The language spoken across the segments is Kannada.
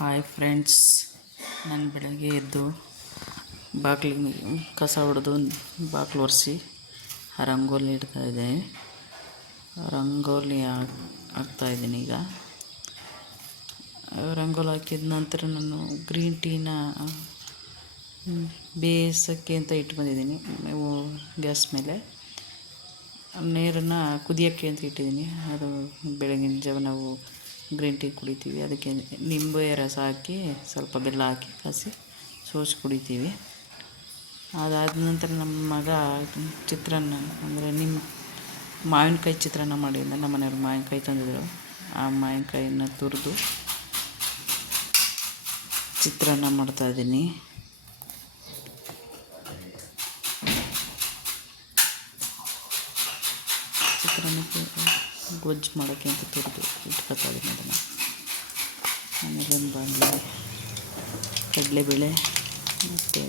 ಹಾಯ್ ಫ್ರೆಂಡ್ಸ್, ನಾನು ಬೆಳಗ್ಗೆ ಎದ್ದು ಬಾಗಿಲಿಗೆ ಕಸ ಹೊಡೆದು ಬಾಗಿಲು ಒರೆಸಿ ರಂಗೋಲಿ ಇಡ್ತಾಯಿದ್ದೀನಿ. ರಂಗೋಲಿ ಹಾಕ್ತಾಯಿದ್ದೀನಿ. ಈಗ ರಂಗೋಲಿ ಹಾಕಿದ ನಂತರ ನಾನು ಗ್ರೀನ್ ಟೀನ ಬೇಯಿಸೋಕ್ಕೆ ಅಂತ ಇಟ್ಟು ಬಂದಿದ್ದೀನಿ. ಗ್ಯಾಸ್ ಮೇಲೆ ನೀರನ್ನು ಕುದಿಯೋಕ್ಕೆ ಅಂತ ಇಟ್ಟಿದ್ದೀನಿ. ಅದು ಬೆಳಗಿನ ಜಾವ ನಾವು ಗ್ರೀನ್ ಟೀ ಕುಡಿತೀವಿ. ಅದಕ್ಕೆ ನಿಂಬೆ ರಸ ಹಾಕಿ ಸ್ವಲ್ಪ ಬೆಲ್ಲ ಹಾಕಿ ಕಾಸಿ ಸೋಸಿ ಕುಡಿತೀವಿ. ಅದಾದ ನಂತರ ನಮ್ಮ ಮಗ ಚಿತ್ರಾನ್ನ ಅಂದರೆ ಮಾವಿನಕಾಯಿ ಚಿತ್ರಾನ್ನ ಮಾಡಿದ್ದ. ನಮ್ಮ ಮನೆಯವ್ರು ಮಾವಿನಕಾಯಿ ತಂದಿದ್ರು. ಆ ಮಾವಿನಕಾಯಿನ ತುರಿದು ಚಿತ್ರಾನ್ನ ಮಾಡ್ತಾಯಿದ್ದೀನಿ. ಚಿತ್ರಾನ್ನಕ್ಕೆ ಗೊಜ್ಜು ಮಾಡೋಕ್ಕೆ ಅಂತ ತುರಿದು ಇಟ್ಕೊತಾಯಿದ್ದೀನಿ. ಅದನ್ನು ಆಮೇಲೆ ಒಂದು ಬಾಣಲೆ ಕಡಲೆಬೇಳೆ ಮತ್ತು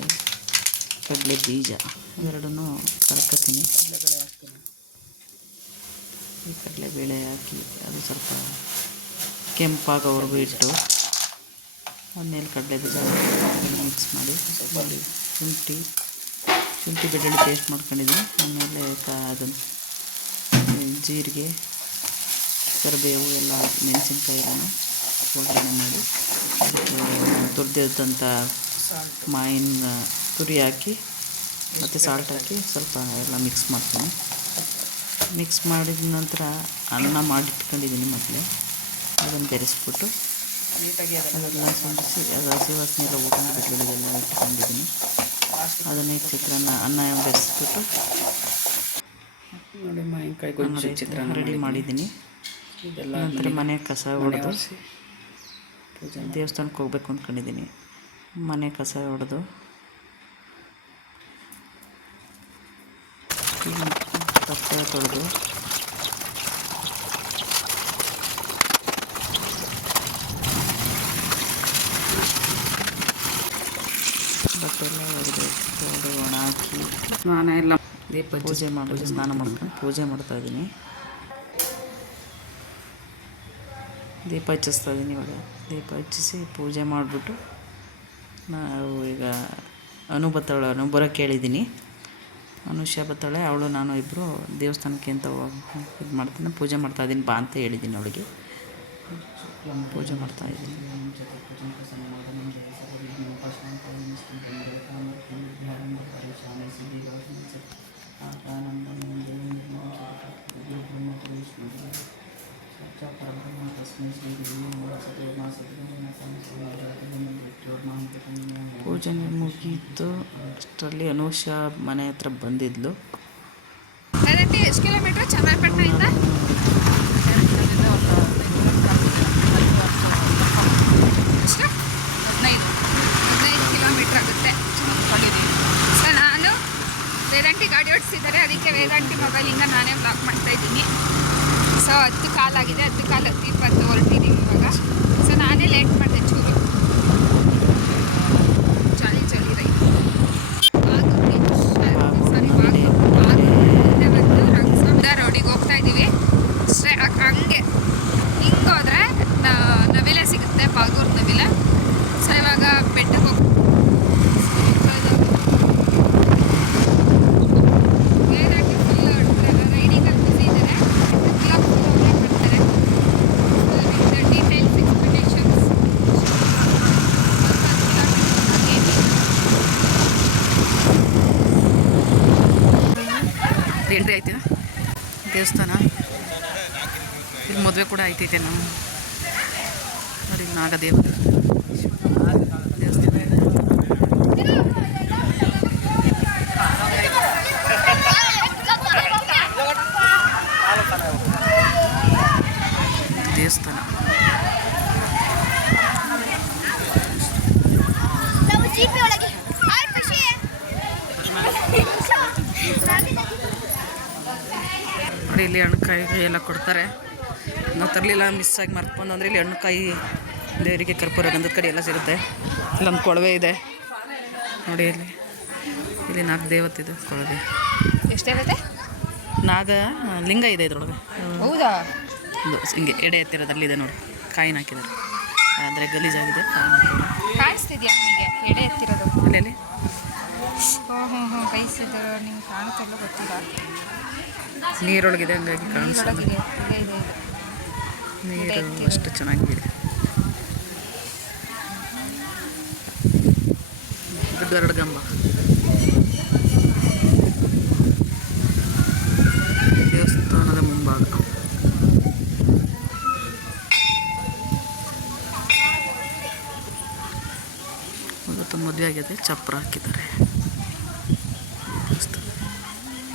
ಕಡಲೆ ಬೀಜ ಇವೆರಡನ್ನೂ ಕರ್ಕೊತೀನಿ. ಈ ಕಡಲೆಬೇಳೆ ಹಾಕಿ ಅದು ಸ್ವಲ್ಪ ಕೆಂಪಾಗೋವರೆಗೂ ಇಟ್ಟು ಆಮೇಲೆ ಕಡಲೆ ಬೀಜ ಮಿಕ್ಸ್ ಮಾಡಿ ಶುಂಠಿ ಬೆಳ್ಳುಳ್ಳಿ ಪೇಸ್ಟ್ ಮಾಡ್ಕೊಂಡಿದ್ದೀನಿ. ಆಮೇಲೆ ಅದನ್ನು ಜೀರಿಗೆ, ಕರಿಬೇವು ಎಲ್ಲ ಮೆಣಸಿನ್ಕಾಯಿಯನ್ನು ಒಗ್ಗರಣೆ ಮಾಡಿ ತುರಿದಿದ್ದಂಥ ಮಾವಿನ ತುರಿ ಹಾಕಿ ಮತ್ತು ಸಾಲ್ಟ್ ಹಾಕಿ ಸ್ವಲ್ಪ ಎಲ್ಲ ಮಿಕ್ಸ್ ಮಾಡ್ತೀನಿ. ಮಿಕ್ಸ್ ಮಾಡಿದ ನಂತರ ಅನ್ನ ಮಾಡಿಟ್ಕೊಂಡಿದ್ದೀನಿ ಮೊದಲೇ. ಅದನ್ನು ಬೆರೆಸ್ಬಿಟ್ಟು ಅದೆಲ್ಲ ಸುಂಡಿಸಿ ಅದು ಹಸಿ ವಾಸನೆ ಎಲ್ಲ ಹೋಗಂಗೆ ಬೆಳ್ಳುಳ್ಳಿಗೆಲ್ಲ ಇಟ್ಕೊಂಡಿದ್ದೀನಿ. ಅದನ್ನೇ ಚಿತ್ರಾನ್ನ ಅನ್ನ ಬೆರೆಸ್ಬಿಟ್ಟು ನೋಡಿ ಮಾವಿನಕಾಯಿ ಗೊಜ್ಜು ಚಿತ್ರಾನ್ನ ರೆಡಿ ಮಾಡಿದ್ದೀನಿ. ನಂತರ ಮನೆ ಕಸ ಹೊಡೆದು ದೇವಸ್ಥಾನಕ್ಕೆ ಹೋಗ್ಬೇಕು ಅಂದ್ಕೊಂಡಿದ್ದೀನಿ. ಮನೆ ಕಸ ಹೊಡೆದು ತಟ್ಟೆ ತೊಳೆದು ಬಟ್ಟೆ ಎಲ್ಲ ಒಗೆದು ಒಣ ಹಾಕಿ ಸ್ನಾನ ಪೂಜೆ ಮಾಡೋದು, ಸ್ನಾನ ಮಾಡ್ಕೊಂಡು ಪೂಜೆ ಮಾಡ್ತಾಯಿದ್ದೀನಿ. ದೀಪ ಹಚ್ಚಿಸ್ತಾಯಿದ್ದೀನಿ. ಇವಾಗ ದೀಪ ಹಚ್ಚಿಸಿ ಪೂಜೆ ಮಾಡಿಬಿಟ್ಟು ನಾವು ಈಗ ಅನು ಬರೋಕ್ಕೆ ಹೇಳಿದ್ದೀನಿ. ಅನುಷಾ ಬರ್ತಾಳೆ, ಅವಳು ನಾನು ಇಬ್ಬರು ದೇವಸ್ಥಾನಕ್ಕೆ ಅಂತ ಇದು ಮಾಡ್ತೀನಿ, ಪೂಜೆ ಮಾಡ್ತಾಯಿದ್ದೀನಿ ಬಾ ಅಂತ ಹೇಳಿದ್ದೀನಿ. ಅವಳಿಗೆ ಪೂಜೆ ಮಾಡ್ತಾಯಿದ್ದೀನಿ. ಪೂಜೆ ಮುಗೀತು. ಅಷ್ಟರಲ್ಲಿ ಅನುಷಾ ಮನೆ ಹತ್ರ ಬಂದಿದ್ಲು. ಎಷ್ಟು ಕಿಲೋಮೀಟ್ರ್ ಚನ್ನಪಟ್ಟಣದಿಂದ? 15 ಕಿಲೋಮೀಟ್ರ್ ಆಗುತ್ತೆ. ಸೊ ನಾನು ವೇದಾಂಟಿ ಗಾಡಿ ಓಡಿಸಿದ್ದಾರೆ, ಅದಕ್ಕೆ ವೇದಾಂಟಿ ಮೊಬೈಲಿಂದ ನಾನೇ ಬ್ಲಾಕ್ ಮಾಡ್ತಾಯಿದ್ದೀನಿ. ಸೊ 10 ಕಾಲಾಗಿದೆ, 10 ಕಾಲು 10:20 ಹೊರಟಿದ್ದೀವಿ ಇವಾಗ. ಸೊ ನಾನೇ ಲೇಟ್ ಮಾಡಿದೆ ಚೂರು. ಚಳಿ ರೈ ರೋಡಿಗೆ ಹೋಗ್ತಾ ಇದ್ದೀವಿ. ಅಷ್ಟೇ, ಹಂಗೆ ಹಿಂಗೆ ಹೋದರೆ ನವಿಲೆ ಸಿಗುತ್ತೆ, ಬಾಗೂರು ನವಿಲೆ. ಸೊ ಇವಾಗ ಬೆಟ್ಟಕ್ಕೆ ಹೋಗಿ ವೇದಾಂಟಿ ಫುಲ್ ರೈಡಿಂಗ್ ಅಂತ ಬಿಸಿ ಇದ್ದಾರೆ. ಮಾಡ್ತಾರೆ ಡೀಟೇಲ್ಸ್ ಎಕ್ಸ್ಪ್ಲನೇಷನ್ಸ್. ಎಂಟ್ರಿ ಆಯ್ತಿದೆ ದೇವಸ್ಥಾನ. ಇಲ್ಲಿ ಮದುವೆ ಕೂಡ ಆಯ್ತೈತೆ ನಮ್ಮ ನೋಡಿ, ನಾಗದೇವರು ದೇವಸ್ಥಾನ. ದೇವಸ್ಥಾನ ನೋಡಿ. ಇಲ್ಲಿ ಹಣ್ಣುಕಾಯಿ ಎಲ್ಲ ಕೊಡ್ತಾರೆ. ನಾವು ತರಲಿಲ್ಲ, ಮಿಸ್ ಆಗಿ ಮರ್ತ್ಕೊಂಡು. ಅಂದರೆ ಇಲ್ಲಿ ಹಣ್ಣುಕಾಯಿ, ದೇವರಿಗೆ ಕರ್ಪೂರ, ಗಂಧದ ಕಡೆ ಎಲ್ಲ ಸಿಗುತ್ತೆ. ಇಲ್ಲೊಂದು ಕೊಳವೆ ಇದೆ ನೋಡಿ. ಇಲ್ಲಿ ನಾಗ ದೇವತಿದು ಕೊಳವೆ. ಎಷ್ಟಾಗುತ್ತೆ? ನಾಗ ಲಿಂಗ ಇದೆ ಇದ್ರೊಳಗೆ. ಹೌದಾ? ಹಿಂಗೆ ಎಡೆ ಎತ್ತಿರೋದ್ರಲ್ಲಿದೆ ನೋಡಿ, ಕಾಯಿನ ಹಾಕಿದ್ದಾರೆ. ಆದರೆ ಗಲೀಜಾಗಿದೆ. ಕಾಣಿಸ್ತಿದ್ಯಾ ನಿಮಗೆ ಎಡೆ ಎತ್ತಿರೋದು? ಅಲ್ಲಿ ಹ್ಞೂ ಕೈಸಿದ್ರು ನಿಮ್ಗೆ ಕಾಣುತ್ತಲ್ಲ ಗೊತ್ತಿಲ್ಲ. ನೀರೊಳಗಿದೆ, ಹಂಗಾಗಿ ಕಾಣಿಸಲ್ಲ. ನೀರೊಳಗಿದೆ ಇದೆ ನೀರು ಅಷ್ಟು ಚೆನ್ನಾಗಿದೆ. ಇದು ಗರುಡಗಂಬ. ದೇವಸ್ಥಾನದ ಮುಂಭಾಗ. ಇವತ್ತು ಮದುವೆ ಆಗಿದೆ, ಚಪ್ರ ಹಾಕಿದ್ದಾರೆ.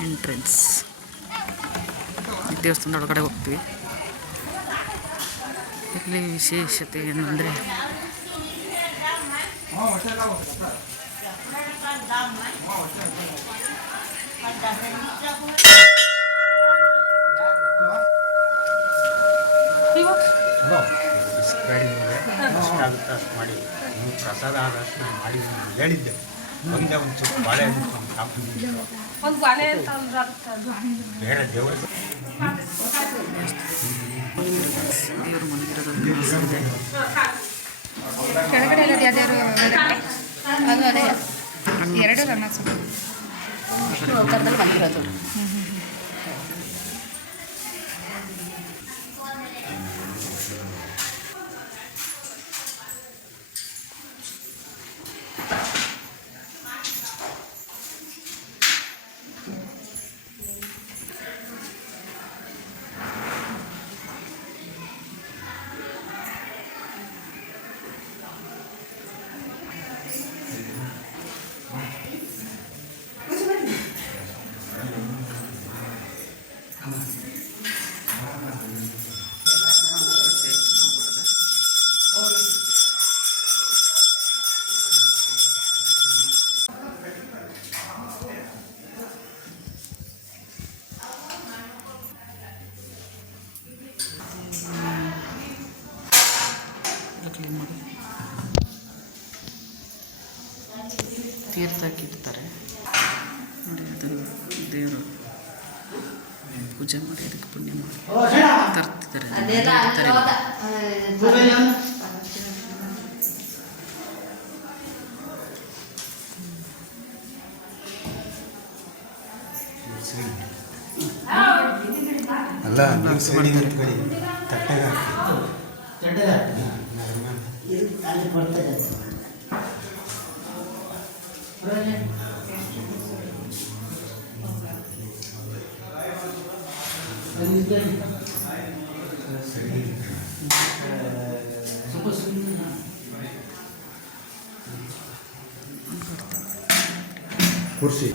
ಎಂಟ್ರೆನ್ಸ್. ಈ ದೇವಸ್ಥಾನದ ಒಳಗಡೆ ಹೋಗ್ತೀವಿ. ಇಲ್ಲಿ ವಿಶೇಷತೆ ಏನಂದರೆ ಎಷ್ಟಾಗುತ್ತೆ ಅಷ್ಟು ಮಾಡಿ ನೀವು ಪ್ರಸಾದ ಆದಷ್ಟು ನಾನು ಮಾಡಿ ಹೇಳಿದ್ದೆ. ಒಂದೇ ಒಂದು ಸ್ವಲ್ಪ ಬಾಳೆ ಬೇರೆ ದೇವರ ದೇವರು ಮಲಗಿರೋದು. ಕೆಳಗಡೆ ಇರೋದು ಯಾವ್ದಾದ್ರು ಅದು ಅದೇ ಎರಡು ರಣೋತ್ಸವ ಮಲಗಿರೋದು. ಕ್ಲೀನ್ ಮಾಡಿ ತೀರ್ಥ ಹಾಕಿರ್ತಾರೆ ನೋಡಿ. ಅದು ದೇವರು ಪೂಜೆ ಮಾಡಿ ಅದಕ್ಕೆ ಪುಣ್ಯ ಮಾಡಿ ತರ್ತಿದ್ದಾರೆ. ಅಲ್ಲ ತಟ್ಟೆಗೆ ಕುರ್ಸಿ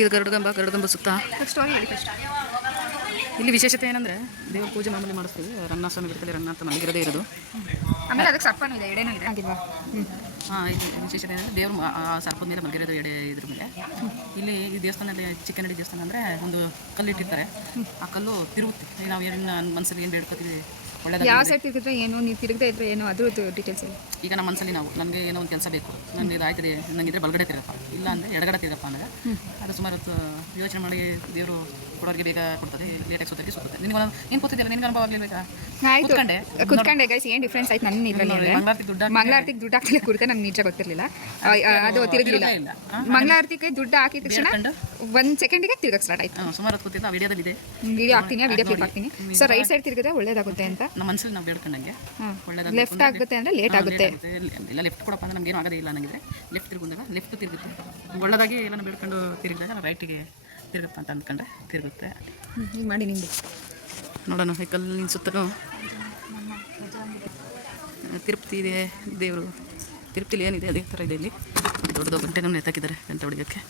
ಇದು ಗರುಡಗಂಬ ಸುತ್ತ ಸ್ಟೋರಿ ಹೇಳಿ ಫಸ್ಟ್. ಇಲ್ಲಿ ವಿಶೇಷತೆ ಏನಂದರೆ ದೇವ್ರ ಪೂಜೆ ಮಾಮೂಲಿ ಮಾಡಿಸ್ತೀವಿ. ರಂಗನಾಥಸ್ವಾಮಿ ಬಿಡ್ತಲ್ಲಿ ರಂಗನಾಥ ಮಲಗಿರೋದೇ ಇರೋದು. ಆಮೇಲೆ ಅದಕ್ಕೆ ಸರ್ಪನೂ ಇದೆ, ಎಡೆನೂ ಇದೆ ಆಗಿಲ್ವಾ? ಹಾಂ, ಇದು ವಿಶೇಷತೆ ಅಂದರೆ ದೇವ್ರು ಸರ್ಪದ ಮೇಲೆ ಮಲಗಿರೋದು ಎಡೆ ಇದ್ರ ಮೇಲೆ. ಇಲ್ಲಿ ಈ ದೇವಸ್ಥಾನದಲ್ಲಿ ಚಿಕ್ಕನಹಳ್ಳಿ ದೇವಸ್ಥಾನ ಅಂದರೆ ಒಂದು ಕಲ್ಲು ಇಟ್ಟಿರ್ತಾರೆ. ಆ ಕಲ್ಲು ತಿರುಗುತ್ತೆ. ನಾವು ಏನು ಮನಸ್ಸಲ್ಲಿ ಏನು ಬೇಡ್ಕೋತೀವಿ ಒಳ್ಳೆಯದಾಗಿ. ಯಾವ ಸೈಡ್ ತಿರುಗಿದ್ರೆ ಏನು, ನೀವು ತಿರುಗದೆ ಇದ್ರೆ ಏನು, ಅದ್ರದ್ದು ಡೀಟೇಲ್ಸ್ ಹೇಳಿ. ಈಗ ನಮ್ಮ ಮನಸ್ಸಲ್ಲಿ ನಾವು ನನಗೆ ಏನೋ ಒಂದು ಕೆಲಸ ಬೇಕು, ನನಗೆ ಇದು ಆಯ್ತದೆ, ನನಗಿದ್ರೆ ಬಲಗಡೆ ತಿರುಗಪ್ಪ, ಇಲ್ಲ ಅಂದರೆ ಎಡಗಡೆ ತಿರುಗಪ್ಪ ಅಂದರೆ ಅದು ಸುಮಾರು ಯೋಚನೆ ಮಾಡಿ ದೇವರು ಕೊಡೋರಿಗೆ ಬೇಗ ಕೊಡ್ತದೆ, ಲೇಟಾಗಿ ಸುತ್ತಕ್ಕೆ ಸುತ್ತದೆ. ನಿನಗೆ ಏನು ಗೊತ್ತಿದೆಯಲ್ಲ, ನಿನಗೆ ಅನುಭವ ಆಗಲೇಬೇಕಾ? ಆಯಿತು, ಕುತ್ಕೊಂಡೆ ಗೈಸ್. ಏನು ಡಿಫ್ರೆನ್ಸ್ ಆಯ್ತು ನನ್ನ ಇದರಲ್ಲಿ? ಮಂಗಳಾರತಿಗೆ ದುಡ್ಡು ಹಾಕಲಿಕ್ಕೆ ಕುರಿತೆ ನಂಗೆ ನಿಜ ಗೊತ್ತಿರಲಿಲ್ಲ. ಅದು ತಿರುಗಲಿಲ್ಲ. ಮಂಗಳಾರತಿಗೆ ದುಡ್ಡು ಹಾಕಿದ ತಕ್ಷಣ 1 ಸೆಕೆಂಡಿಗೆ ತಿರುಗಕ್ಕೆ ಸ್ಟಾರ್ಟ್ ಆಯಿತು. ಸುಮಾರು ಗೊತ್ತಿತ್ತು. ಆ ವಿಡಿಯೋದಲ್ಲಿದೆ, ವಿಡಿಯೋ ಹಾಕ್ತೀನಿ, ಆ ವಿಡಿಯೋ ಕ್ಲಿಪ್ ಹಾಕ್ತೀನಿ. ಸೊ ರೈಟ್ ಸೈಡ್ ತಿರುಗಿದ್ರೆ ಒಳ್ಳೇದಾಗುತ್ತೆ ಅಂತ ನಮ್ಮ ಮನಸ್ಸಲ್ಲಿ ನಾವು ಬೇಡ್ಕೊಂಡಂಗೆ. ಒಳ್ಳೇದಾಗ ಲೆಫ್ಟ್ ಆಗುತ್ತೆ ಅಂದರೆ ಲೇಟ್ ಆಗುತ್ತೆ. ಇಲ್ಲ ಲೆಫ್ಟ್ ಕೊಡಪ್ಪ ಅಂದರೆ ನಮ್ಗೇನು ಆಗೋದೇ ಇಲ್ಲ ನನಗಿದ್ರೆ ಲೆಫ್ಟ್ ತಿರುಗಿದಾಗ ಲೆಫ್ಟ್ ತಿರುಗುತ್ತೆ. ಒಳ್ಳೆದಾಗಿ ಎಲ್ಲ ಬೇಡ್ಕೊಂಡು ತಿರುಗಿದಾಗ ರೈಟಿಗೆ ತಿರುಗಪ್ಪ ಅಂತ ಅಂದ್ಕೊಂಡ್ರೆ ತಿರುಗುತ್ತೆ. ಈಗ ಮಾಡಿ ನಿಮಗೆ ನೋಡೋಣ. ಈ ಕಲ್ಲಿನ ಸುತ್ತಲೂ ತಿರುಪತಿ ಇದೆ, ದೇವರು ತಿರುಪ್ತಿಲಿ ಏನಿದೆ ಅದೇ ಥರ ಇದೆ ಇಲ್ಲಿ. ದೊಡ್ಡದು ಗಂಟೆನ ನೇತಾಕಿದ್ದಾರೆ ಗಂಟೆ ಹೊಡಿಯೋಕ್ಕೆ.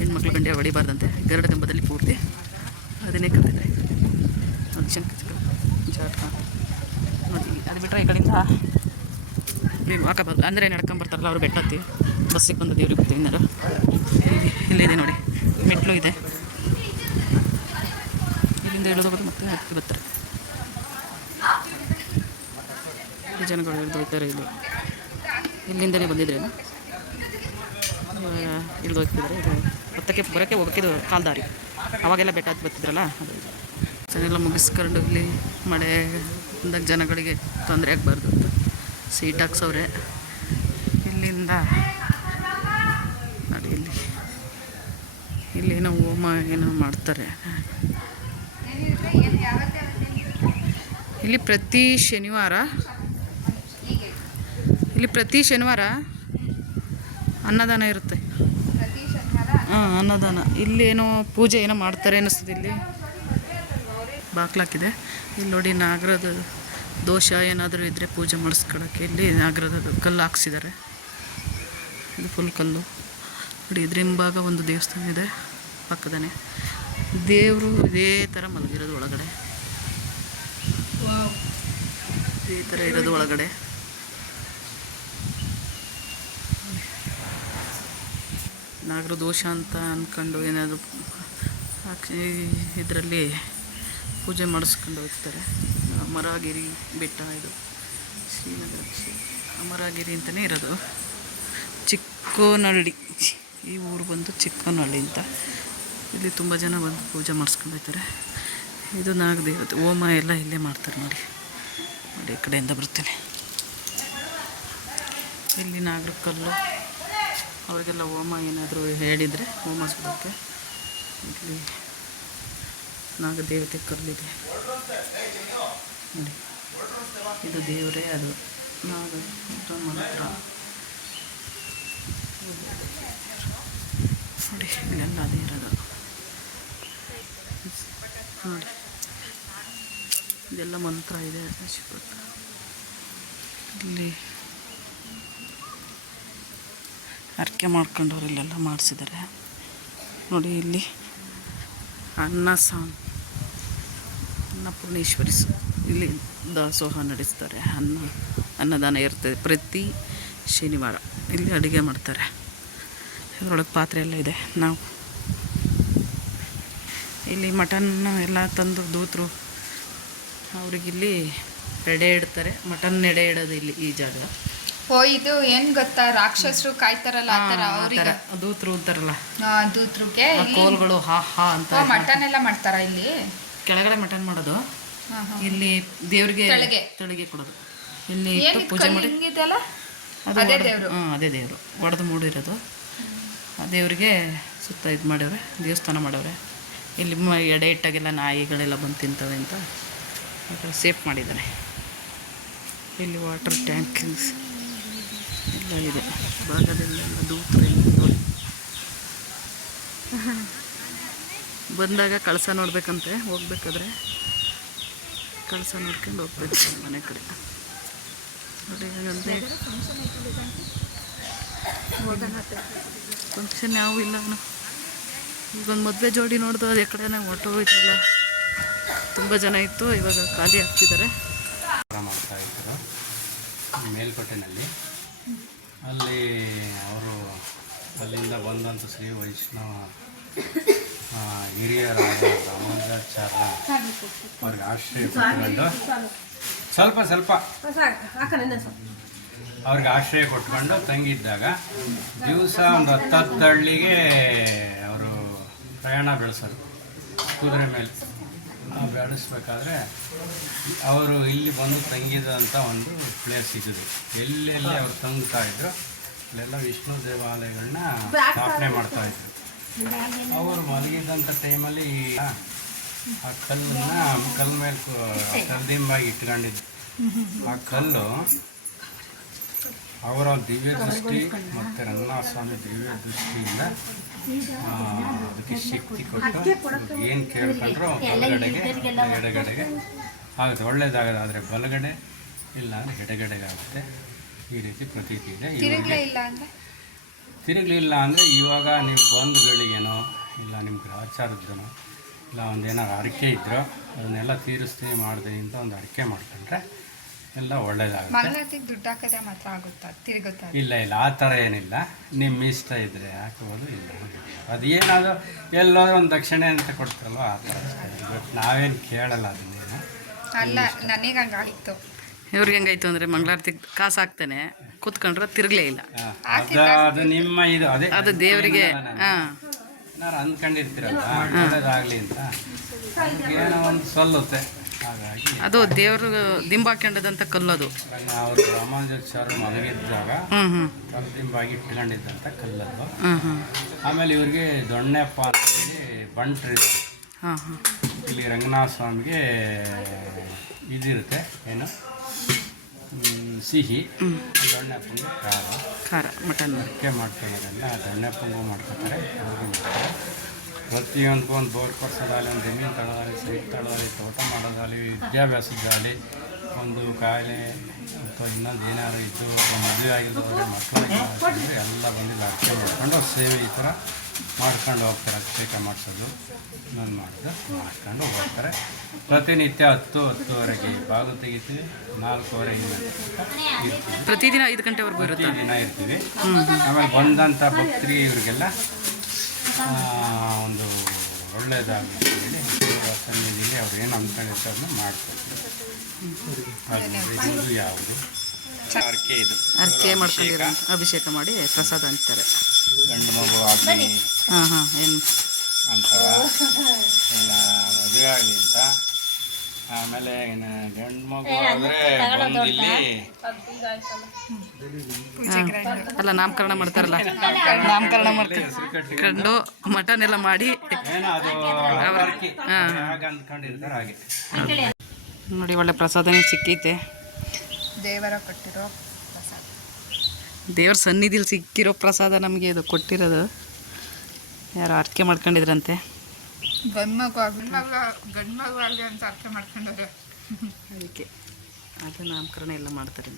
ಹೆಣ್ಮಕ್ಳು ಗಂಟೆ ಹೊಡಿಬಾರ್ದಂತೆ ಗರುಡ ಕಂಬದಲ್ಲಿ ಪೂರ್ತಿ ಅದನ್ನೇ ಕರೆದಿದ್ದಾರೆ. ನೋಡಿ ಜಾಟ ನೋಡಿ. ಅದು ಬಿಟ್ಟರೆ ಈ ಕಡೆಯಿಂದ ನೀವು ಹಾಕಬಾರ್ದು ಅಂದರೆ ನಡ್ಕೊಂಬರ್ತಾರಲ್ಲ ಅವರು ಬೆಟ್ಟ ಹತ್ತಿ ಬಸ್ಸಿಗೆ ಬಂದು ದೇವ್ರಿಗೆ ಬರ್ತೀವಿ ಇನ್ನರು. ಇಲ್ಲಿದೆ ನೋಡಿ ಮೆಟ್ಲು ಇದೆ. ಇಲ್ಲಿಂದ ಇಳಿದೋಗೋದು ಮತ್ತೆ ಹತ್ತಿ ಬರ್ತಾರೆ. ಈ ಜನಗಳು ಇಳಿದು ಹೋಗ್ತಾರೆ. ಇಲ್ಲಿಂದಲೇ ಬಂದಿದ್ರೇನು ಇಳಿದು ಹೋಗ್ತಿದ್ದಾರೆ. ಇದು ಹೊತ್ತಕ್ಕೆ ಬರೋಕ್ಕೆ ಹೋಗೋಕ್ಕಿದು ಕಾಲ್ದಾರಿ. ಅವಾಗೆಲ್ಲ ಬೆಟ್ಟ ಹತ್ತಿ ಬರ್ತಿದ್ರಲ್ಲ ಅದು. ಜನರೆಲ್ಲ ಮುಗಿಸ್ಕೊಂಡು ಇಲ್ಲಿ ಮಳೆ ಬಂದಾಗ ಜನಗಳಿಗೆ ತೊಂದರೆ ಆಗಬಾರ್ದು ಅಂತ ಸೀಟ್ ಹಾಕ್ಸವ್ರೆ. ಇಲ್ಲಿಂದ ನೋಡಿ ಇಲ್ಲೇನೋ ಹೋಮ ಏನೋ ಮಾಡ್ತಾರೆ. ಇಲ್ಲಿ ಪ್ರತಿ ಶನಿವಾರ ಅನ್ನದಾನ ಇರುತ್ತೆ. ಹಾಂ, ಅನ್ನದಾನ. ಇಲ್ಲೇನೋ ಪೂಜೆ ಏನೋ ಮಾಡ್ತಾರೆ ಅನ್ನಿಸ್ತದೆ. ಇಲ್ಲಿ ಬಾಗ್ಲಾಕಿದೆ. ಇಲ್ಲಿ ನೋಡಿ ನಾಗರದ ದೋಷ ಏನಾದರೂ ಇದ್ದರೆ ಪೂಜೆ ಮಾಡಿಸ್ಕೊಳ್ಳೋಕ್ಕೆ ಇಲ್ಲಿ ನಾಗರದ ಕಲ್ಲು ಹಾಕ್ಸಿದ್ದಾರೆ. ಇದು ಫುಲ್ ಕಲ್ಲು ನೋಡಿ. ಇದ್ರ ಹಿಂಭಾಗ ಒಂದು ದೇವಸ್ಥಾನ ಇದೆ ಪಕ್ಕದನೇ. ದೇವರು ಇದೇ ಥರ ಮಲಗಿರೋದು ಒಳಗಡೆ. ಇದೇ ಥರ ಇರೋದು ಒಳಗಡೆ. ನಾಗರ ದೋಷ ಅಂತ ಅಂದ್ಕೊಂಡು ಏನಾದರೂ ಇದರಲ್ಲಿ ಪೂಜೆ ಮಾಡಿಸ್ಕೊಂಡು ಹೋಗ್ತಾರೆ. ಅಮರಗಿರಿ ಬೆಟ್ಟ ಇದು ಶ್ರೀನಗರ ಅಮರಗಿರಿ ಅಂತಲೇ ಇರೋದು. ಚಿಕ್ಕೋನಹಳ್ಳಿ ಈ ಊರು ಬಂದು ಚಿಕ್ಕೋನಹಳ್ಳಿ ಅಂತ. ಇಲ್ಲಿ ತುಂಬ ಜನ ಬಂದು ಪೂಜೆ ಮಾಡಿಸ್ಕೊಂಡು ಹೋಗ್ತಾರೆ. ಇದು ನಾಗದೇವತೆ ಹೋಮ ಎಲ್ಲ ಇಲ್ಲೇ ಮಾಡ್ತಾರೆ ನೋಡಿ. ನೋಡಿ ಈ ಕಡೆಯಿಂದ ಬರ್ತೇನೆ. ಇಲ್ಲಿ ನಾಗರ ಕಲ್ಲು ಅವರಿಗೆಲ್ಲ ಹೋಮ ಏನಾದರೂ ಹೇಳಿದರೆ ಹೋಮ ಸುಡೋಕ್ಕೆ ಇಲ್ಲಿ ನಾಗದೇವತೆ ಕಲ್ಲಿದೆ ನೋಡಿ. ಇದು ದೇವರೇ ಅದು ನಾಗ ಮಂತ್ರ ನೋಡಿ. ಇಲ್ಲೆಲ್ಲ ಅದೇ ಇರೋದು ನೋಡಿ. ಇದೆಲ್ಲ ಮಂತ್ರ ಇದೆ. ಇಲ್ಲಿ ಹರಕೆ ಮಾಡ್ಕೊಂಡವ್ರು ಇಲ್ಲೆಲ್ಲ ಮಾಡಿಸಿದ್ದಾರೆ ನೋಡಿ. ಇಲ್ಲಿ ಅನ್ನಪೂರ್ಣೇಶ್ವರಿ ಇಲ್ಲಿ ದಾಸೋಹ ನಡೆಸ್ತಾರೆ. ಅನ್ನದಾನ ಇರ್ತದೆ ಪ್ರತಿ ಶನಿವಾರ. ಇಲ್ಲಿ ಅಡುಗೆ ಮಾಡ್ತಾರೆ. ಇದರೊಳಗೆ ಪಾತ್ರೆ ಎಲ್ಲ ಇದೆ. ನಾವು ಇಲ್ಲಿ ಮಟನ್ ಎಲ್ಲ ತಂದು ದೂತರು ಅವ್ರಿಗಿಲ್ಲಿ ಎಡೆ ಇಡ್ತಾರೆ. ಮಟನ್ ಎಡೆ ಇಡೋದು ಇಲ್ಲಿ ಈ ಜಾಗ. ಓ, ಇದು ಏನ್ ಗೊತ್ತಾ, ರಾಕ್ಷಸರು ಕಾಯ್ತಾರಲ್ಲ ಆ ಥರ ಅವ್ರಿಗೆ ದೂತರು ಅಂತಾರಲ್ಲ. ದೂತ್ರಿಗೆ ಕೋಲ್ಗಳು ಹಾ ಹಾ ಅಂತ ಮಟನ್ ಎಲ್ಲ ಮಾಡ್ತಾರ. ಇಲ್ಲಿ ಕೆಳಗಡೆ ಮಟನ್ ಮಾಡೋದು, ಇಲ್ಲಿ ದೇವ್ರಿಗೆ ತಳಿಗೆ ಕೊಡೋದು. ಇಲ್ಲಿ ಇಟ್ಟು ಪೂಜೆ ಮಾಡಿ ಅದೇ ದೇವರು ಒಡೆದು ಮೂಡಿರೋದು. ಆ ದೇವರಿಗೆ ಸುತ್ತ ಇದು ಮಾಡ್ಯವ್ರೆ, ದೇವಸ್ಥಾನ ಮಾಡವ್ರೆ. ಇಲ್ಲಿ ಎಡೆ ಇಟ್ಟಾಗೆಲ್ಲ ನಾಯಿಗಳೆಲ್ಲ ಬಂದು ತಿಂತವೆ ಅಂತ ಸೇಫ್ ಮಾಡಿದ್ದಾನೆ. ಇಲ್ಲಿ ವಾಟರ್ ಟ್ಯಾಂಕ್ಸ್ ಎಲ್ಲ ಇದೆ ಭಾಗದಲ್ಲೆಲ್ಲ. ದೂತರು ಬಂದಾಗ ಕಳಸ ನೋಡ್ಬೇಕಂತೆ. ಹೋಗ್ಬೇಕಾದ್ರೆ ಕಳಸ ನೋಡ್ಕೊಂಡು ಹೋಗ್ಬೇಕು ಮನೆ ಕಡೆ. ನೋಡಿ ಫಂಕ್ಷನ್ ಯಾವ ಇಲ್ಲ. ಈಗೊಂದು ಮದುವೆ ಜೋಡಿ ನೋಡ್ದು ಅದು ಕಡೆನೇ ಹೊಟ್ಟು ಹೋಯ್ತಲ್ಲ. ತುಂಬ ಜನ ಇತ್ತು, ಇವಾಗ ಖಾಲಿ ಆಗ್ತಿದ್ದಾರೆ. ಮಾಡ್ತಾಯಿದ್ರು ಮೇಲ್ಕೋಟೆನಲ್ಲಿ. ಅಲ್ಲಿ ಅವರು ಅಲ್ಲಿಂದ ಬಂದಂಥ ಶ್ರೀ ವೈಷ್ಣವ ಹಿರಿಯರಾದ ರಾಮಾನುಜಾಚಾರ್ಯ ಅವ್ರಿಗೆ ಆಶ್ರಯ ಕೊಟ್ಕೊಂಡು ಸ್ವಲ್ಪ ಅವ್ರಿಗೆ ಆಶ್ರಯ ಕೊಟ್ಕೊಂಡು ತಂಗಿದ್ದಾಗ ದಿವಸ ಒಂದು 10 ಹಳ್ಳಿಗೆ ಅವರು ಪ್ರಯಾಣ ಬೆಳೆಸೋರು ಕುದುರೆ ಮೇಲೆ. ಬೆಳೆಸ್ಬೇಕಾದ್ರೆ ಅವರು ಇಲ್ಲಿ ಬಂದು ತಂಗಿದಂಥ ಒಂದು ಪ್ಲೇಸ್ ಇದ್ದಿದ್ದು. ಎಲ್ಲೆಲ್ಲಿ ಅವರು ತಂಗ್ತಾ ಇದ್ರು ಅಲ್ಲೆಲ್ಲ ವಿಷ್ಣು ದೇವಾಲಯಗಳನ್ನ ಸ್ಥಾಪನೆ ಮಾಡ್ತಾಯಿದ್ರು. ಅವರು ಮಲಗಿದಂಥ ಟೈಮಲ್ಲಿ ಆ ಕಲ್ಲನ್ನು ಕಲ್ಲ ಮೇಲೆ ಕಲ್ದಿಂಬಾಗಿ ಇಟ್ಕೊಂಡಿದ್ದು. ಆ ಕಲ್ಲು ಅವರ ದಿವ್ಯ ದೃಷ್ಟಿ ಮತ್ತು ರಂಗನಾಥಸ್ವಾಮಿ ದಿವ್ಯ ದೃಷ್ಟಿಯಿಂದ ಅದಕ್ಕೆ ಶಕ್ತಿ ಕೊಟ್ಟು ಏನು ಕೇಳ್ಕೊಂಡ್ರು ಬಲಗಡೆಗೆ ಎಡಗಡೆಗೆ ಆಗುತ್ತೆ. ಒಳ್ಳೇದಾಗೋದಾದರೆ ಬಲಗಡೆ, ಇಲ್ಲ ಅಂದರೆ ಎಡಗಡೆಗೆ ಆಗುತ್ತೆ. ಈ ರೀತಿ ಪ್ರತೀತಿ ಇದೆ. ತಿರುಗಲೇ ಇಲ್ಲ ಅಂದರೆ ತಿರುಗಲಿಲ್ಲ ಅಂದರೆ ಇವಾಗ ನೀವು ಬಂಧುಗಳಿಗೇನೋ ಇಲ್ಲ ನಿಮ್ಮ ಗ್ರಹಚಾರದ್ದನೋ ಇಲ್ಲ ಒಂದೇನಾರು ಅರಿಕೆ ಇದ್ರೋ ಅದನ್ನೆಲ್ಲ ತೀರಿಸ್ತೀನಿ ಮಾಡ್ತೀನಿ ಅಂತ ಒಂದು ಅರಿಕೆ ಮಾಡ್ಕೊಂಡ್ರೆ ಎಲ್ಲ ಒಳ್ಳೇದಾಗುತ್ತೆ. ಮಂಗಳಾರತಿಗೆ ದುಡ್ಡು ಹಾಕೋದೇ ಮಾತ್ರ ಆಗುತ್ತಾ, ತಿರುಗುತ್ತಾ? ಇಲ್ಲ ಆ ಥರ ಏನಿಲ್ಲ, ನಿಮ್ಮ ಇಷ್ಟ ಇದ್ದರೆ ಹಾಕೋಬೋದು, ಇಲ್ಲ ಅದೇನಾದರೂ ಎಲ್ಲೋದ್ರೂ ಒಂದು ದಕ್ಷಿಣೆ ಅಂತ ಕೊಡ್ತಾರಲ್ವ ಆ ಥರ ಅಷ್ಟೇ. ಬಟ್ ನಾವೇನು ಕೇಳಲ್ಲ ಅದನ್ನೇನು. ಅಲ್ಲ, ನನಗೆ ಹಂಗಾಗಿತ್ತು. ಇವ್ರಿಗೆ ಹೆಂಗಾಯ್ತು ಅಂದರೆ ಮಂಗಳಾರತಿಗೆ ಕಾಸು ಹಾಕ್ತಾನೆ ಕೂತ್ಕೊಂಡ್ರೆ ತಿರುಗಲೇ ಇಲ್ಲ. ಅದು ನಿಮ್ಮ ಇದು ಅದೇ ಅದು ದೇವರಿಗೆ ಹಾಂ ಏನಾರು ಅಂದ್ಕೊಂಡಿರ್ತೀರಲ್ಲ ಒಳ್ಳೇದಾಗಲಿ ಅಂತ ಏನೋ ಒಂದು ಸಲ್ಲುತ್ತೆ. ಹಾಗಾಗಿ ಅದು ದೇವರು ದಿಂಬ ಹಾಕ್ಕೊಂಡದಂಥ ಕಲ್ಲದು. ಅವರು ರಾಮಾನುಜಾಚಾರ್ಯರು ಮಲಗಿದ್ದಾಗ ಹ್ಞೂ ಕಲ್ದಿಂಬಾಗಿ ಇಟ್ಕೊಂಡಿದ್ದಂಥ ಕಲ್ಲದು. ಹ್ಞೂ ಆಮೇಲೆ ಇವ್ರಿಗೆ ದೊಣ್ಣೆಪ್ಪ ಅಂತೇಳಿ ಬಂಟ್ರಿದ್ದಾರೆ. ಹಾಂ ಹಾಂ ಇಲ್ಲಿ ರಂಗನಾಥ ಸ್ವಾಮಿಗೆ ಇದಿರುತ್ತೆ ಏನು ಸಿಹಿ, ದೊಣ್ಣೆಪ್ಪಂಗೆ ಖಾರ ಮಟನ್ ಅಡಿಕೆ ಮಾಡ್ಕೊಳ್ಳೋದೆಲ್ಲ ದೊಣ್ಣೆಪ್ಪಂಗೂ ಮಾಡ್ಕೊತಾರೆ, ಅವ್ರಿಗೂ ಮಾಡ್ತಾರೆ. ಪ್ರತಿಯೊಂದಕ್ಕೂ ಒಂದು ಬೋರ್ ಕೊಡ್ಸೋದಾಗಲಿ, ಒಂದು ಜಮೀನು ತಗೊಳ್ಳೋದಾಗಲಿ, ಸೈಟ್ ತಗೊಳ್ಳೋದಾಗಲಿ, ತೋಟ ಮಾಡೋದಾಗಲಿ, ವಿದ್ಯಾಭ್ಯಾಸದಾಗಲಿ, ಒಂದು ಕಾಯಿಲೆ ಅಥವಾ ಇನ್ನೊಂದು ಏನಾದ್ರು ಇದ್ದು ಮದುವೆ ಆಗಿರೋದ್ರೆ ಮಕ್ಕಳಿಗೆ ಎಲ್ಲ ಬಂದಿದ್ದು ಅಡಿಕೆ ಮಾಡ್ಕೊಂಡು ಸೇವೆ ಈ ಥರ ಮಾಡ್ಕೊಂಡು ಹೋಗ್ತಾರೆ. ಅಭಿಷೇಕ ಮಾಡಿಸೋದು ಇನ್ನೊಂದು ಮಾಡೋದು ಮಾಡ್ಕೊಂಡು ಹೋಗ್ತಾರೆ. ಪ್ರತಿನಿತ್ಯ 10-10:30ಗೆ ಬಾಗಿಲು ತೆಗಿತೀವಿ, 4:15 ಇರ್ತೀವಿ. ಪ್ರತಿದಿನ 5 ಗಂಟೆವರೆಗೂ ಇರುತ್ತೆ. ಪ್ರತಿದಿನ ಇರ್ತೀವಿ. ಆಮೇಲೆ ಬಂದಂಥ ಭಕ್ತರಿಗೆ ಇವರಿಗೆಲ್ಲ ಒಂದು ಒಳ್ಳೆಯದಾಗುತ್ತೆ ಹೇಳಿ ದೇವರ ಸನ್ನಿಧಿಯಲ್ಲಿ ಅವ್ರು ಏನು ಅಂದ್ಕೊಂಡಿರ್ತಾರೆ ಅದನ್ನ ಮಾಡ್ಕೊಡ್ತೀವಿ. ಅದು ಯಾವುದು ಅರ್ಕೆ ಇದು ಅರ್ಕೆ ಮಾಡ್ಕೊಂಡಿರೋ ಅಭಿಷೇಕ ಮಾಡಿ ಪ್ರಸಾದ ಅಂತಾರೆ. ಗಂಡು ಮಗು ಆಗಲಿ ಹಾಂ ಹಾಂ ಏನು ಅಂಥವ ಇಲ್ಲ ಮದುವೆ ಆಗಲಿ ಅಂತ. ಆಮೇಲೆ ಗಂಡು ಮಗು ಆದರೆ ಬಂದಿಲ್ಲಿ ಅಲ್ಲ ನಾಮಕರಣ ಮಾಡ್ತಾರಲ್ಲ, ನಾಮಕರಣ ಮಾಡ್ಕೊಂಡು ಮಟನ್ ಎಲ್ಲ ಮಾಡಿ ಏನೋ ಅದು ಹಾಗೆ ಅಂದ್ಕೊಂಡಿರ್ತಾರೆ. ಹಾಗೆ ನೋಡಿ ಒಳ್ಳೆ ಪ್ರಸಾದನೇ ಸಿಕ್ಕೈತೆ. ದೇವರ ಕೊಟ್ಟಿರೋ ಪ್ರಸಾದ, ದೇವ್ರ ಸನ್ನಿಧಿಲಿ ಸಿಕ್ಕಿರೋ ಪ್ರಸಾದ ನಮಗೆ ಇದು ಕೊಟ್ಟಿರೋದು. ಯಾರು ಅರ್ಕೆ ಮಾಡ್ಕೊಂಡಿದ್ರಂತೆ. ಗಂಡು ಮಗು ಆಗಲಿ ಅಂತ ಅರ್ಥ ಮಾಡ್ಕೊಂಡವ್ರೆ. ಅದಕ್ಕೆ ಅದು ನಾಮಕರಣ ಎಲ್ಲ ಮಾಡ್ತಾರೆ.